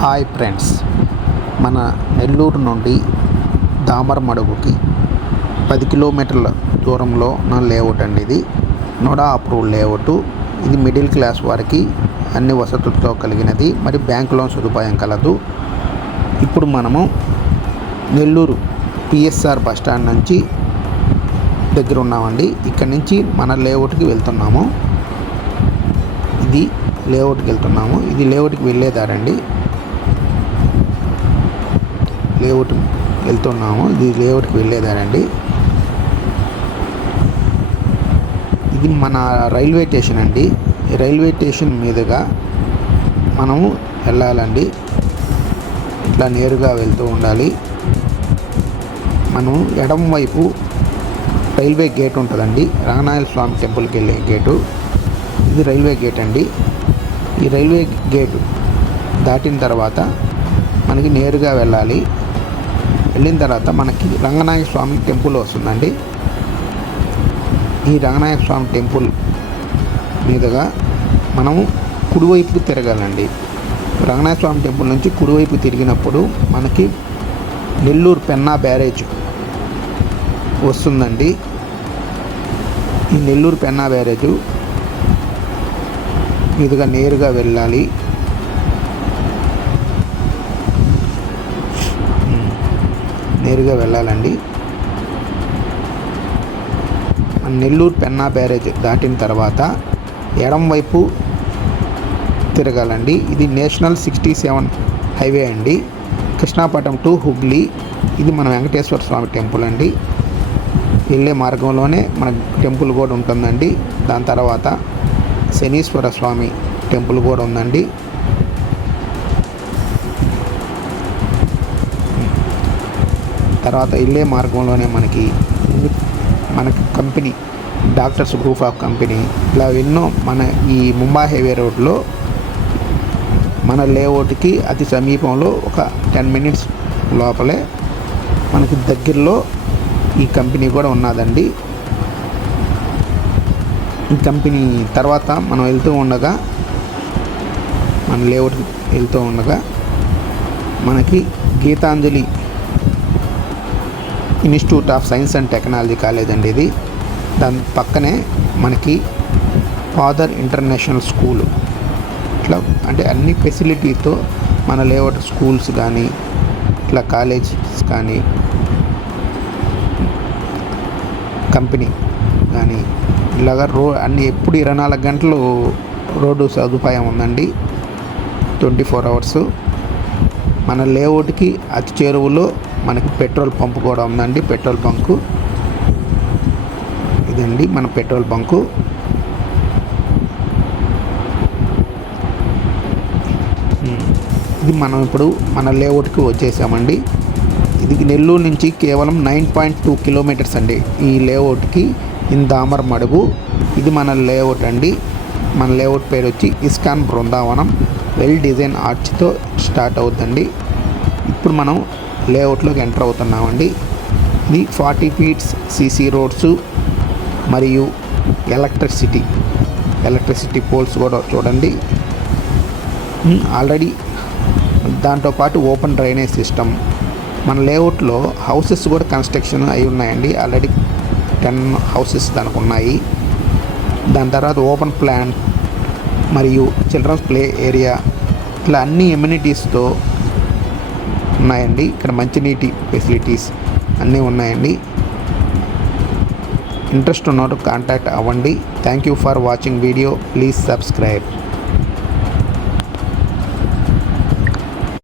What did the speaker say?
Hi friends, మన నెల్లూరు నుండి దామరమడుగుకి 10 కిలోమీటర్ల దూరంలో ఉన్న లేఅవుట్ అండి. ఇది నోడా అప్రూవ్డ్ లేఅవుట్. ఇది మిడిల్ క్లాస్ వారికి అన్ని వసతులతో కలిగినది, మరి బ్యాంక్ లోన్ సదుపాయం కలదు. ఇప్పుడు మనము నెల్లూరు పిఎస్ఆర్ బస్టాండ్ నుంచి దగ్గర ఉన్నామండి. ఇక్కడ నుంచి మన లేఅవుట్కి వెళ్తున్నాము. ఇది లేఅవుట్కి వెళ్తున్నాము. ఇది లేఅవుట్కి వెళ్ళేదారండి. లేఅవుట్ వెళ్తున్నాము. ఇది లేఅవుట్కి వెళ్ళేదారండి. ఇది మన రైల్వే స్టేషన్ అండి. ఈ రైల్వే స్టేషన్ మీదుగా మనము వెళ్ళాలండి. ఇట్లా నేరుగా వెళ్తూ ఉండాలి. మనం ఎడమ వైపు రైల్వే గేట్ ఉంటుందండి. రంగనాయక స్వామి టెంపుల్కి వెళ్ళే గేటు. ఇది రైల్వే గేట్ అండి. ఈ రైల్వే గేటు దాటిన తర్వాత మనకి నేరుగా వెళ్ళాలి. వెళ్ళిన తర్వాత మనకి రంగనాయక స్వామి టెంపుల్ వస్తుందండి. ఈ రంగనాయక స్వామి టెంపుల్ మీదుగా మనము కుడివైపుకు తిరగాలండి. రంగనాయక స్వామి టెంపుల్ నుంచి కుడివైపు తిరిగినప్పుడు మనకి నెల్లూరు పెన్నా బ్యారేజ్ వస్తుందండి. ఈ నెల్లూరు పెన్నా బ్యారేజు మీదుగా నేరుగా వెళ్ళాలి. నేరుగా వెళ్ళాలండి. నెల్లూరు పెన్నా బ్యారేజ్ దాటిన తర్వాత ఎడం వైపు తిరగాలండి. ఇది నేషనల్ 67 హైవే అండి. కృష్ణాపట్నం టు హుబ్లీ. ఇది మన వెంకటేశ్వర స్వామి టెంపుల్ అండి. వెళ్ళే మార్గంలోనే మన టెంపుల్ కూడా ఉంటుందండి. దాని తర్వాత శనీశ్వర స్వామి టెంపుల్ కూడా ఉందండి. తర్వాత వెళ్ళే మార్గంలోనే మనకి company doctors group of company ఇలా ఎన్నో మన ఈ ముంబై హైవే రోడ్లో మన లేఅవుట్కి అతి సమీపంలో ఒక 10 మినిట్స్ లోపలే మనకి దగ్గరలో ఈ కంపెనీ కూడా ఉన్నదండి. ఈ కంపెనీ తర్వాత మనం వెళ్తూ ఉండగా మన లేఅవుట్కి వెళ్తూ ఉండగా మనకి Gitanjali institute of science and technology college అండి ఇది. దాని పక్కనే మనకి ఫాదర్ ఇంటర్నేషనల్ స్కూల్. ఇట్లా అంటే అన్ని ఫెసిలిటీతో మన లేఅవుట్ స్కూల్స్ కానీ ఇట్లా కాలేజెస్ కానీ కంపెనీ కానీ ఇలాగా అన్ని ఎప్పుడు 24 గంటలు రోడ్డు సదుపాయం ఉందండి. 24 అవర్స్. మన లేఅవుట్కి అతి చేరువలో మనకి పెట్రోల్ పంప్ కూడా ఉందండి. పెట్రోల్ బంకు ఇదండి మన పెట్రోల్ బంకు. ఇది మనం ఇప్పుడు మన లేఅవుట్కి వచ్చేసామండి. ఇది నెల్లూరు నుంచి కేవలం 9.2 కిలోమీటర్స్ అండి ఈ లేఅవుట్కి. ఇన్ దామరమడుగు. ఇది మన లేఅవుట్ అండి. మన లేఅవుట్ పేరు వచ్చి ఇస్కాన్ బృందావనం. వెల్ డిజైన్ ఆర్చ్తో స్టార్ట్ అవుతుందండి. ఇప్పుడు మనం లేఅవుట్లోకి ఎంటర్ అవుతున్నామండి. ఇది 40 ఫీట్స్ సీసీ రోడ్స్ మరియు ఎలక్ట్రిసిటీ పోల్స్ కూడా చూడండి. ఆల్రెడీ దాంతోపాటు ఓపెన్ డ్రైనేజ్ సిస్టమ్. మన లేఅవుట్లో హౌసెస్ కూడా కన్స్ట్రక్షన్ అయి ఉన్నాయండి. ఆల్రెడీ 10 హౌసెస్ దానికి ఉన్నాయి. దాని తర్వాత ఓపెన్ ప్లాన్ మరియు చిల్డ్రన్స్ ప్లే ఏరియా ఇట్లా అన్ని ఎమ్యూనిటీస్తో ఉన్నాయండి. ఇక్కడ మంచినీటి ఫెసిలిటీస్ అన్నీ ఉన్నాయండి. ఇంట్రెస్ట్ ఉన్నట్టు కాంటాక్ట్ అవ్వండి. Thank you for watching video. Please subscribe.